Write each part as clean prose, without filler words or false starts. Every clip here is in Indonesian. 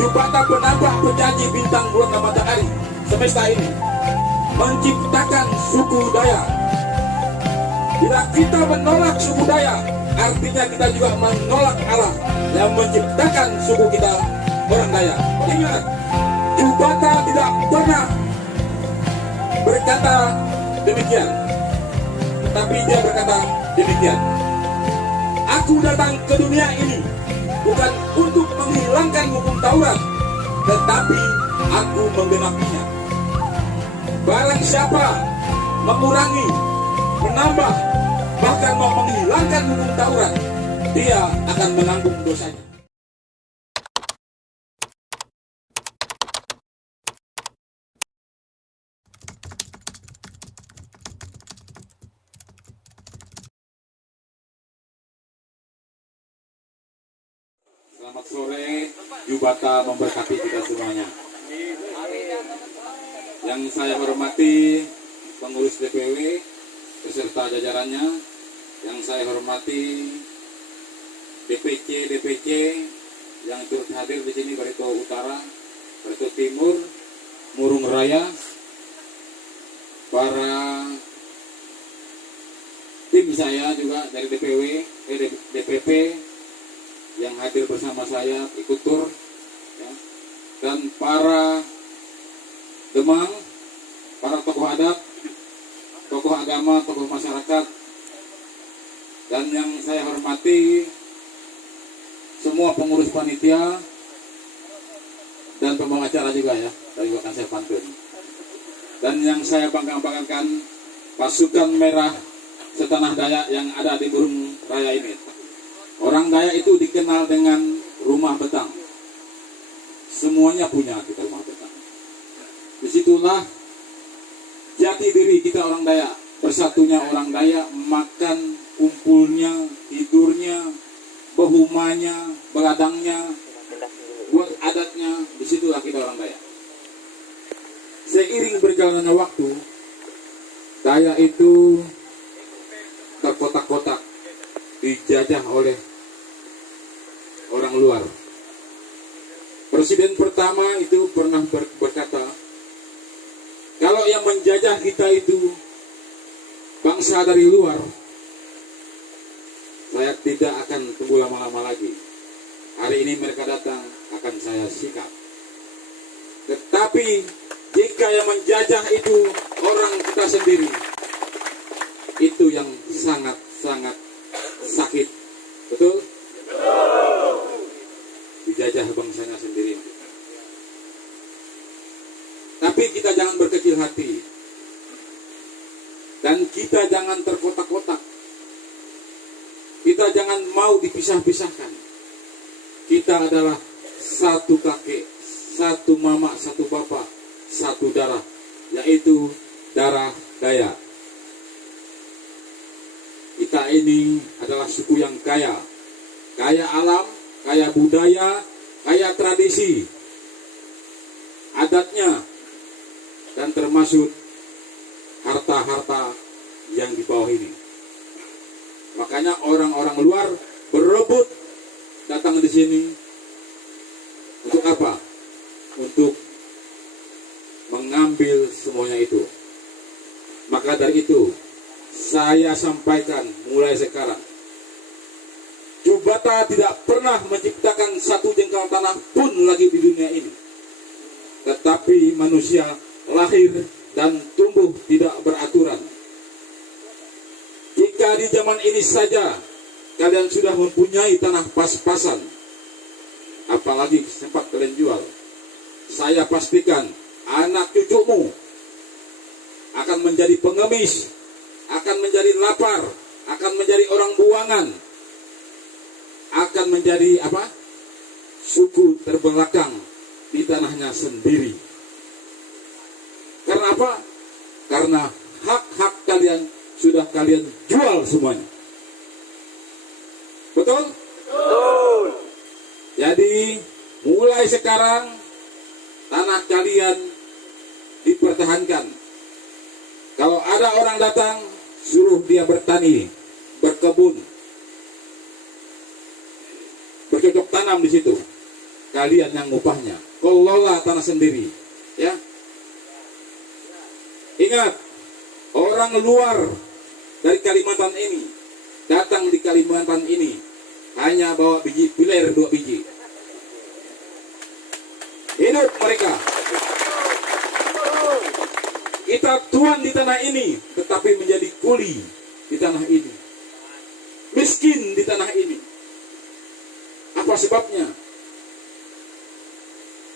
Jubata penambah penjanji bintang bulan dan matahari semesta ini, menciptakan suku Dayak. Bila kita menolak suku Dayak, artinya kita juga menolak Allah yang menciptakan suku kita, orang Dayak. Ingat, Jubata tidak pernah berkata demikian, tetapi dia berkata demikian: aku datang ke dunia ini bukan untuk menghilangkan hukum Taurat, tetapi aku menggenapinya. Barang siapa mengurangi, menambah, bahkan mau menghilangkan hukum Taurat, dia akan menanggung dosanya. Selamat sore, Jubata memberkati kita semuanya. Yang saya hormati pengurus DPW beserta jajarannya, yang saya hormati DPC yang turut hadir di sini, Barito Utara, Barito Timur, Murung Raya, para tim saya juga dari DPP yang hadir bersama saya, ikut tur, ya, dan para demang, para tokoh adat, tokoh agama, tokoh masyarakat, dan yang saya hormati semua pengurus panitia dan pembawa acara juga, ya, tadi akan saya pantun. Dan yang saya banggakan pasukan merah setanah Dayak yang ada di Murung Raya ini. Orang Dayak itu dikenal dengan rumah betang. Semuanya punya kita rumah betang. Disitulah jati diri kita orang Dayak. Bersatunya orang Dayak, makan, kumpulnya, tidurnya, behumanya, begadangnya, buat adatnya. Disitulah kita orang Dayak. Seiring berjalannya waktu, Dayak itu terkotak-kotak, dijajah oleh orang luar. Presiden pertama itu pernah berkata, kalau yang menjajah kita itu bangsa dari luar, saya tidak akan tunggu lama-lama lagi. Hari ini mereka datang, akan saya sikat. Tetapi jika yang menjajah itu orang kita sendiri, itu yang sangat-sangat sakit. Betul? Dijajah bangsanya sendiri. Tapi kita jangan berkecil hati, dan kita jangan terkotak-kotak. Kita jangan mau dipisah-pisahkan. Kita adalah satu kakek, satu mama, satu bapak, satu darah, yaitu darah Dayak. Kita ini adalah suku yang kaya alam, kaya budaya, kaya tradisi, adatnya, dan termasuk harta-harta yang di bawah ini. Makanya orang-orang luar berebut datang di sini untuk apa? Untuk mengambil semuanya itu. Maka dari itu, saya sampaikan mulai sekarang, Jubata tidak pernah menciptakan satu jengkal tanah pun lagi di dunia ini. Tetapi manusia lahir dan tumbuh tidak beraturan. Jika di zaman ini saja kalian sudah mempunyai tanah pas-pasan, apalagi sempat kalian jual, saya pastikan anak cucumu akan menjadi pengemis, akan menjadi lapar, akan menjadi orang buangan, akan menjadi apa? Suku terbelakang di tanahnya sendiri. Karena apa? Karena hak-hak kalian sudah kalian jual semuanya. Betul? Betul. Jadi mulai sekarang tanah kalian dipertahankan. Kalau ada orang datang, suruh dia bertani, berkebun, bercocok tanam di situ. kalian yang ngupahnya. Kelola tanah sendiri, ya. Ingat, orang luar dari Kalimantan ini datang di Kalimantan ini hanya bawa biji piler 2 biji. Hidup mereka. Kita tuan di tanah ini, tetapi menjadi kuli di tanah ini. Miskin di tanah ini. Apa sebabnya?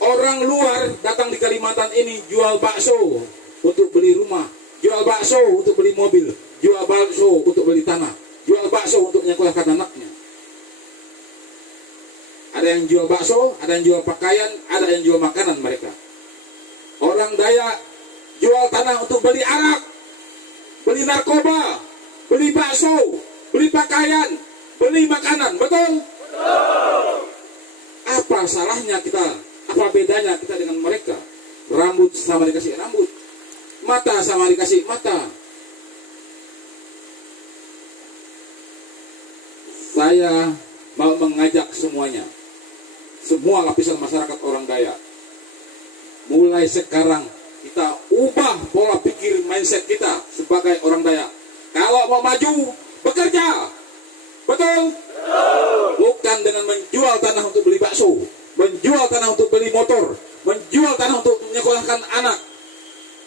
Orang luar datang di Kalimantan ini jual bakso untuk beli rumah, jual bakso untuk beli mobil, jual bakso untuk beli tanah, jual bakso untuk menyekolahkan anaknya. Ada yang jual bakso, ada yang jual pakaian, ada yang jual makanan mereka. Orang Dayak jual tanah untuk beli arak, beli narkoba, beli bakso, beli pakaian, beli makanan. Betul? Apa salahnya kita? Apa bedanya kita dengan mereka? Rambut sama dikasih rambut, mata sama dikasih mata. Saya mau mengajak semuanya, semua lapisan masyarakat orang Dayak, mulai sekarang kita ubah pola pikir mindset kita sebagai orang Dayak. Kalau mau maju, bekerja. Betul? Bukan dengan menjual tanah untuk beli bakso, menjual tanah untuk beli motor, menjual tanah untuk menyekolahkan anak.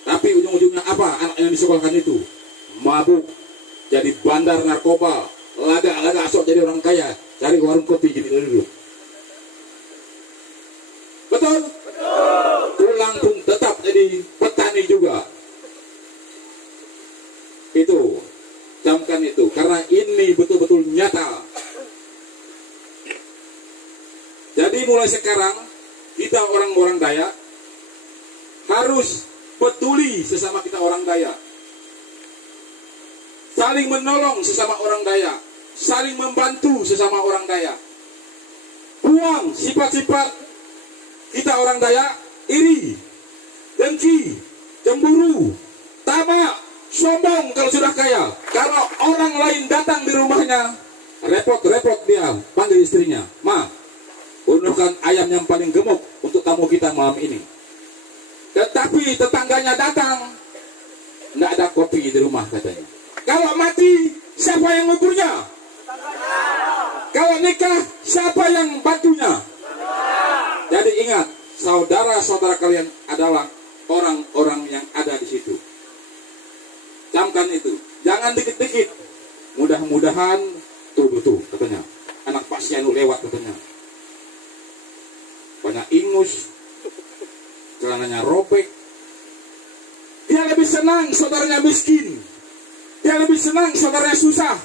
Tapi ujung-ujungnya apa? Anak yang disekolahkan itu mabuk, jadi bandar narkoba, laga-laga asok jadi orang kaya, cari warung kopi jadi dulu. Betul? Pulang pun tetap jadi petani juga. Itu, camkan itu, karena ini betul-betul nyata. Jadi mulai sekarang kita orang-orang Dayak harus peduli sesama kita orang Dayak, saling menolong sesama orang Dayak, saling membantu sesama orang Dayak. Buang sifat-sifat kita orang Dayak, iri, dengki, cemburu, tamak, sombong kalau sudah kaya. Kalau orang lain datang di rumahnya, repot-repot dia panggil istrinya, "Ma, unurkan ayam yang paling gemuk untuk tamu kita malam ini." Tetapi tetangganya datang, tidak ada kopi di rumah katanya. Kalau mati, siapa yang nguburnya? Kalau nikah, siapa yang bantunya? Jadi ingat, saudara-saudara kalian adalah orang-orang yang ada di situ. Camkan itu, jangan dikit-dikit. Mudah-mudahan tuh katanya, anak Pak Sianu lewat katanya. Banyak ingus, celananya robek. Dia lebih senang saudaranya miskin, dia lebih senang saudaranya susah.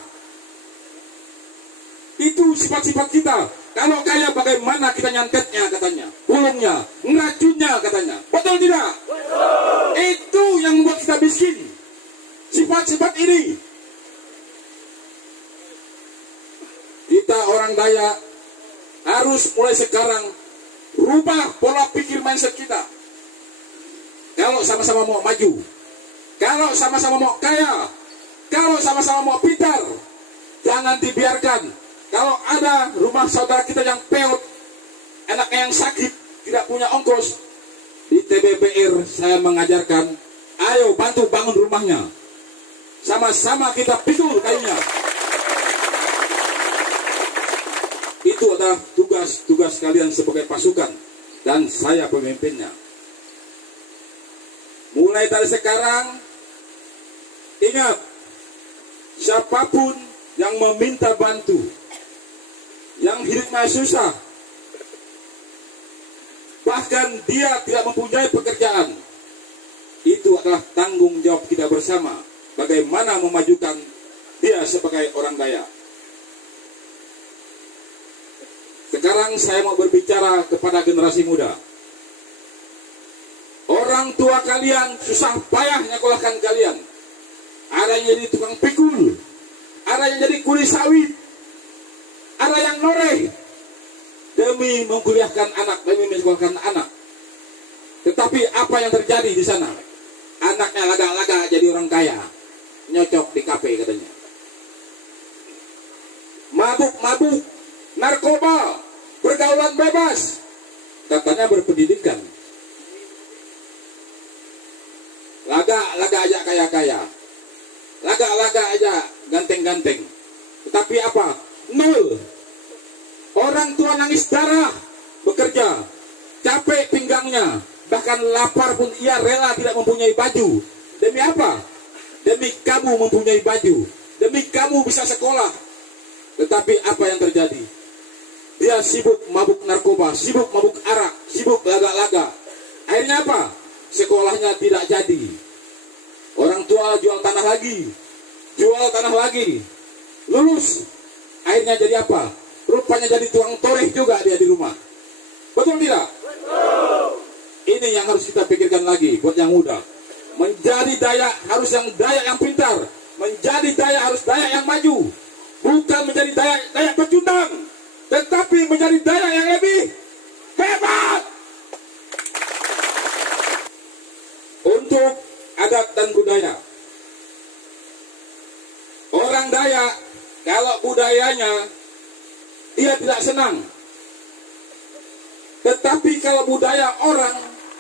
Itu sifat-sifat kita. Kalau kaya bagaimana kita nyantetnya katanya, pulungnya, ngeracunnya katanya. Betul tidak? Betul. Itu yang membuat kita miskin. Sifat-sifat ini. Kita orang Dayak harus mulai sekarang rubah pola pikir mindset kita. Kalau sama-sama mau maju, kalau sama-sama mau kaya, kalau sama-sama mau pintar, jangan dibiarkan. Kalau ada rumah saudara kita yang peot, anaknya yang sakit, tidak punya ongkos, di TBBR saya mengajarkan, ayo bantu bangun rumahnya. Sama-sama kita pikul kayunya. Itu adalah tugas kalian sebagai pasukan, dan saya pemimpinnya. Mulai dari sekarang, ingat, siapapun yang meminta bantu, yang hidupnya susah, bahkan dia tidak mempunyai pekerjaan, itu adalah tanggung jawab kita bersama, bagaimana memajukan dia sebagai orang Dayak. Sekarang saya mau berbicara kepada generasi muda. Orang tua kalian susah payah nyekolahkan kalian. Ada yang jadi tukang pikul, ada yang jadi kuli sawit, ada yang noreh demi mengkuliahkan anak, demi menyekolahkan anak. Tetapi apa yang terjadi di sana? Anaknya laga-laga jadi orang kaya, nyocok di kafe katanya. Mabuk-mabuk, narkoba, pergaulan bebas, katanya berpendidikan. Laga aja kaya-kaya, laga aja ganteng-ganteng. Tetapi apa? Nol. Orang tua nangis darah, bekerja, capek pinggangnya, bahkan lapar pun ia rela tidak mempunyai baju. Demi apa? Demi kamu mempunyai baju, demi kamu bisa sekolah. Tetapi apa yang terjadi? Dia sibuk mabuk narkoba, sibuk mabuk arak, sibuk laga-laga. Akhirnya apa? Sekolahnya tidak jadi. Orang tua jual tanah lagi, lulus. Akhirnya jadi apa? Rupanya jadi tukang toreh juga dia di rumah. Betul tidak? Betul. Ini yang harus kita pikirkan lagi buat yang muda. Menjadi daya harus yang pintar. Menjadi daya harus daya yang maju. Bukan menjadi daya pecundang, tetapi menjadi daya yang lebih hebat. Untuk adat dan budaya. Orang Dayak kalau budayanya dia tidak senang. Tetapi kalau budaya orang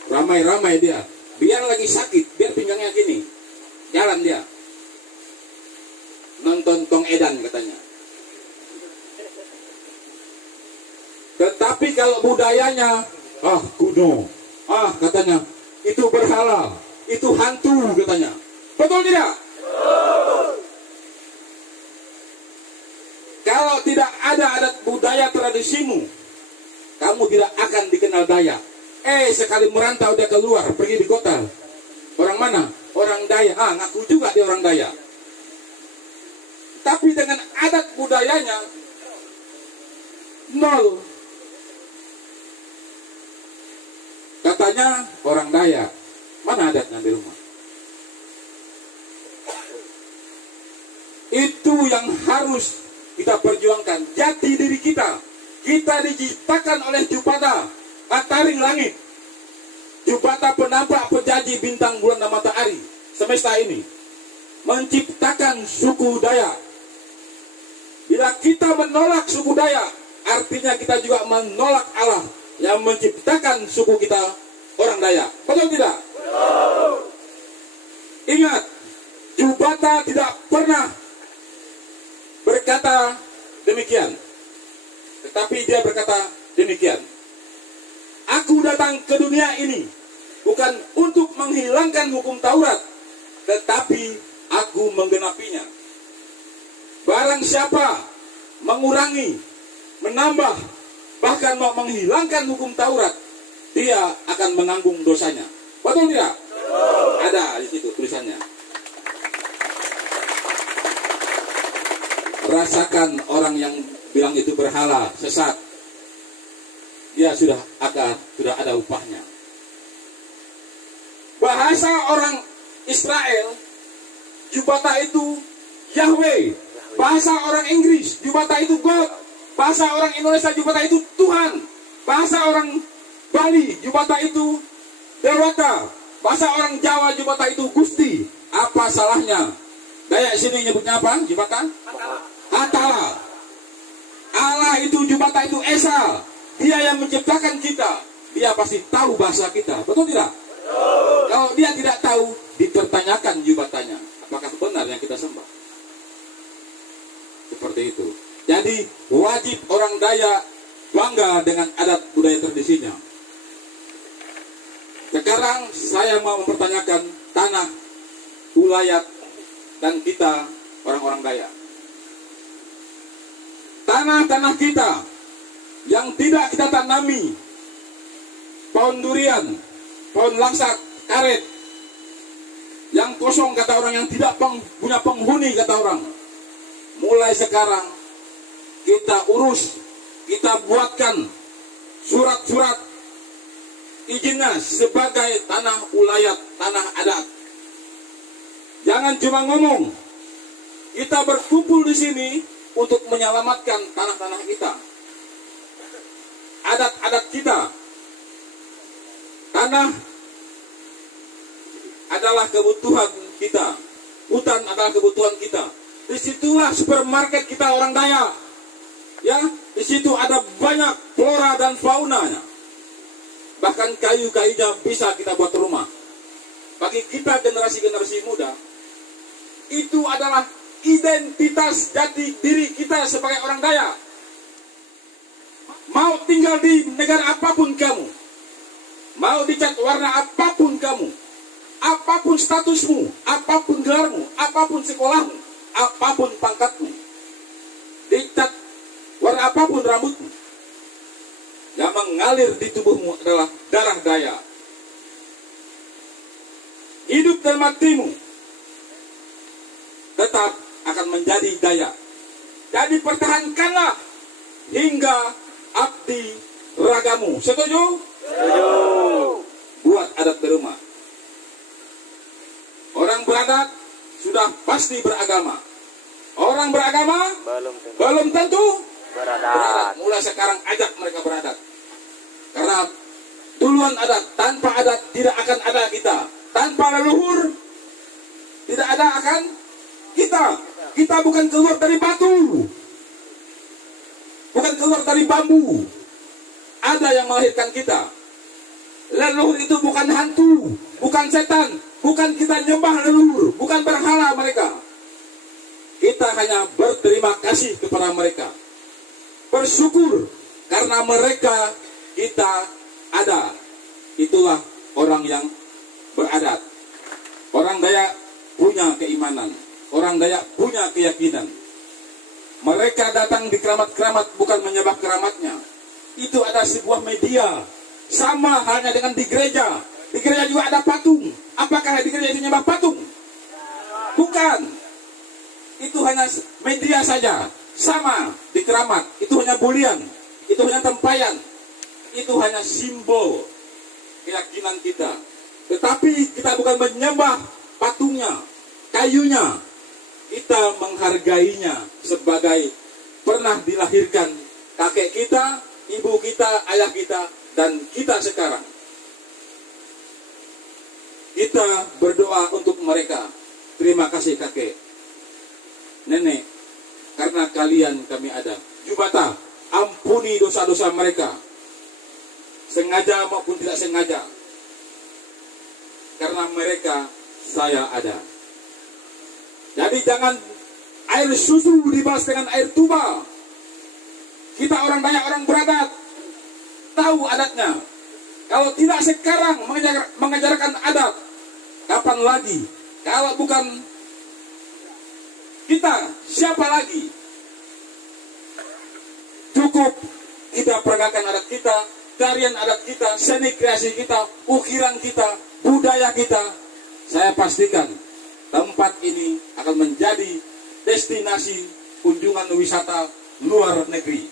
ramai-ramai dia. Biar lagi sakit, biar pinggangnya gini, jalan dia. Nonton Tong Edan katanya. Tetapi kalau budayanya, kuno, katanya, itu berhala, itu hantu katanya. Betul tidak? Kalau tidak ada adat budaya tradisimu, kamu tidak akan dikenal Dayak. Sekali merantau dia keluar, pergi di kota. Orang mana? Orang Dayak. Ngaku juga dia orang Dayak. Tapi dengan adat budayanya, nol. Katanya orang Dayak. Mana adatnya di rumah? Itu yang harus kita perjuangkan. Jati diri kita. Kita diciptakan oleh Jupata, Ataring langit. Jupata penampak penjaji bintang bulan dan matahari semesta ini. Menciptakan suku Dayak. Bila kita menolak suku Dayak, artinya kita juga menolak Allah yang menciptakan suku kita orang Dayak. Betul tidak? Betul. Ingat, Jupata tidak pernah berkata demikian. Tetapi dia berkata demikian. Aku datang ke dunia ini bukan untuk menghilangkan hukum Taurat, tetapi aku menggenapinya. Barang siapa mengurangi, menambah, bahkan mau menghilangkan hukum Taurat, dia akan menanggung dosanya. Betul tidak? Betul. Ada di situ tulisannya. Rasakan orang yang bilang itu berhala, sesat. Dia sudah ada upahnya. Bahasa orang Israel, Jupata itu Yahweh. Bahasa orang Inggris, Jupata itu God. Bahasa orang Indonesia, Jupata itu Tuhan. Bahasa orang Bali, Jupata itu Dewata. Bahasa orang Jawa, Jupata itu Gusti. Apa salahnya? Dayak sini nyebutnya apa? Jupata? Hatala. Allah itu Jupata itu Esa. Dia yang menciptakan kita. Dia pasti tahu bahasa kita. Betul tidak? Betul. Kalau dia tidak tahu, dipertanyakan Jubatanya. Apakah benar yang kita sembah? Seperti itu. Jadi wajib orang Dayak bangga dengan adat budaya tradisinya. Sekarang saya mau mempertanyakan tanah, ulayat, dan kita orang-orang Dayak. Tanah-tanah kita yang tidak kita tanami, pohon durian, pohon langsak, karet, yang kosong kata orang, yang tidak punya penghuni kata orang. Mulai sekarang kita urus, kita buatkan surat-surat izinnya sebagai tanah ulayat, tanah adat. Jangan cuma ngomong. Kita berkumpul di sini untuk menyelamatkan tanah-tanah kita, adat-adat kita. Tanah adalah kebutuhan kita, hutan adalah kebutuhan kita. Disitulah supermarket kita orang Dayak. Ya, di situ ada banyak flora dan faunanya. bahkan kayu-kayunya bisa kita buat rumah. Bagi kita generasi-generasi muda, itu adalah identitas jati diri kita sebagai orang Dayak. Mau tinggal di negara apapun kamu, mau dicat warna apapun kamu, apapun statusmu, apapun gelarmu, apapun sekolahmu, apapun pangkatmu, dicat warna apapun rambutmu, yang mengalir di tubuhmu adalah darah Dayak. Hidup dan matimu tetap akan menjadi Dayak. Jadi pertahankanlah hingga abdi ragamu. Setuju? Setuju. Buat adat di rumah. Orang beradat sudah pasti beragama. Orang beragama belum tentu beradat. Mulai sekarang ajak mereka beradat. Karena duluan adat, tanpa adat tidak akan ada kita. Tanpa leluhur tidak ada akan kita. Kita bukan keluar dari batu, bukan keluar dari bambu. Ada yang melahirkan kita. Leluhur itu bukan hantu, bukan setan, bukan kita nyembah leluhur, bukan berhala mereka. Kita hanya berterima kasih kepada mereka, bersyukur karena mereka kita ada. Itulah orang yang beradat. Orang Dayak punya keimanan, orang Dayak punya keyakinan. Mereka datang di keramat-keramat bukan menyembah keramatnya. Itu ada sebuah media. Sama halnya dengan di gereja. Di gereja juga ada patung. Apakah di gereja itu menyembah patung? Bukan. Itu hanya media saja. Sama di keramat. Itu hanya bulian. Itu hanya tempayan. Itu hanya simbol keyakinan kita. Tetapi kita bukan menyembah patungnya, kayunya. Kita menghargainya sebagai pernah dilahirkan kakek kita, ibu kita, ayah kita, dan kita sekarang. Kita berdoa untuk mereka. Terima kasih kakek, nenek, karena kalian kami ada. Jubata, ampuni dosa-dosa mereka, sengaja maupun tidak sengaja. Karena mereka saya ada. Jadi jangan air susu dibalas dengan air tuba. Kita orang Dayak, orang beradat, tahu adatnya. Kalau tidak sekarang mengajarkan adat, kapan lagi? Kalau bukan kita, siapa lagi? Cukup kita peragakan adat kita, tarian adat kita, seni kreasi kita, ukiran kita, budaya kita. Saya pastikan tempat ini akan menjadi destinasi kunjungan wisata luar negeri.